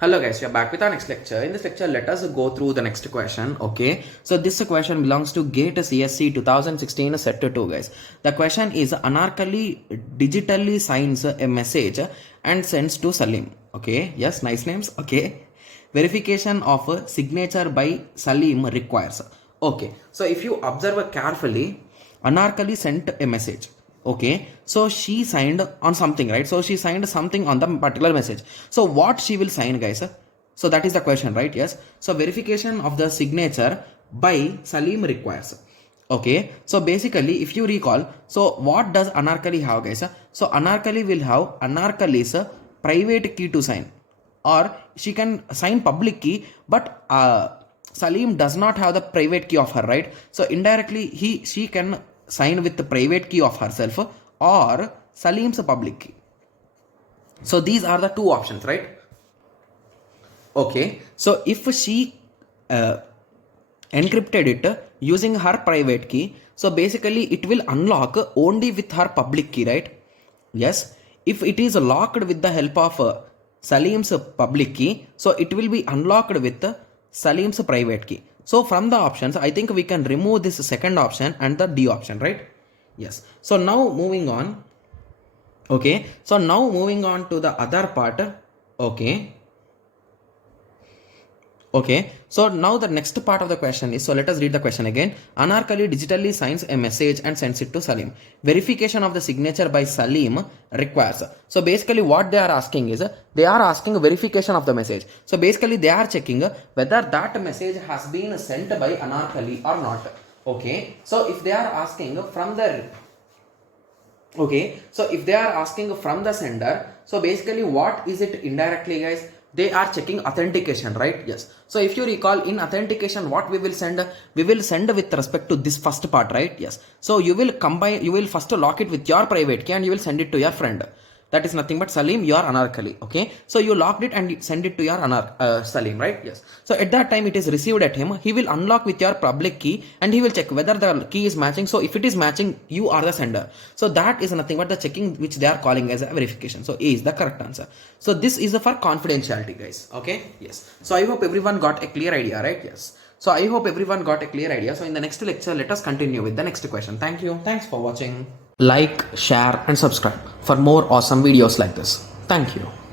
Hello guys, we are back with our next lecture. In this lecture, let us go through the next question. Okay, so this question belongs to GATE CSC 2016 set 2 guys. The question is Anarkali digitally signs a message and sends to Salim. Okay, yes, nice names. Okay, verification of a signature by Salim requires. Okay, so if you observe carefully, Anarkali sent a message. Okay, so she signed on something, right? So she signed something on the particular message. So what she will sign, guys? So that is the question, right? Yes, so verification of the signature by Salim requires. Okay, so basically if you recall, so what does Anarkali have, guys? So Anarkali will have Anarkali's private key to sign, or she can sign public key, but Salim does not have the private key of her, right? So indirectly she can sign with the private key of herself or Salim's public key. So these are the two options, right? Okay, so if she encrypted it using her private key, so basically it will unlock only with her public key, right? Yes, if it is locked with the help of Salim's public key, so it will be unlocked with Salim's private key. So from the options, I think we can remove this second option and the D option, right? Yes. So now moving on. Okay. So now moving on to the other part. Okay. Okay, so now the next part of the question is, so let us read the question again. Anarkali digitally signs a message and sends it to Salim. Verification of the signature by Salim requires. So basically what they are asking is, they are asking verification of the message. So basically they are checking whether that message has been sent by Anarkali or not. Okay, so if they are asking from the so if they are asking from the sender, so basically what is it indirectly, guys? They are checking authentication, right? Yes. So if you recall, in authentication, what we will send with respect to this first part, right? Yes. So you will first lock it with your private key and you will send it to your friend. That is nothing but Salim, you are Anarkali. Okay, so you locked it and you send it to your Salim, right? Yes. So at that time it is received at him. He will unlock with your public key and he will check whether the key is matching. So if it is matching, you are the sender. So that is nothing but the checking which they are calling as a verification. So A is the correct answer. So this is for confidentiality, guys. Okay, yes. So I hope everyone got a clear idea, right? Yes. So I hope everyone got a clear idea. So in the next lecture, let us continue with the next question. Thank you. Thanks for watching. Like, share and subscribe for more awesome videos like this. Thank you.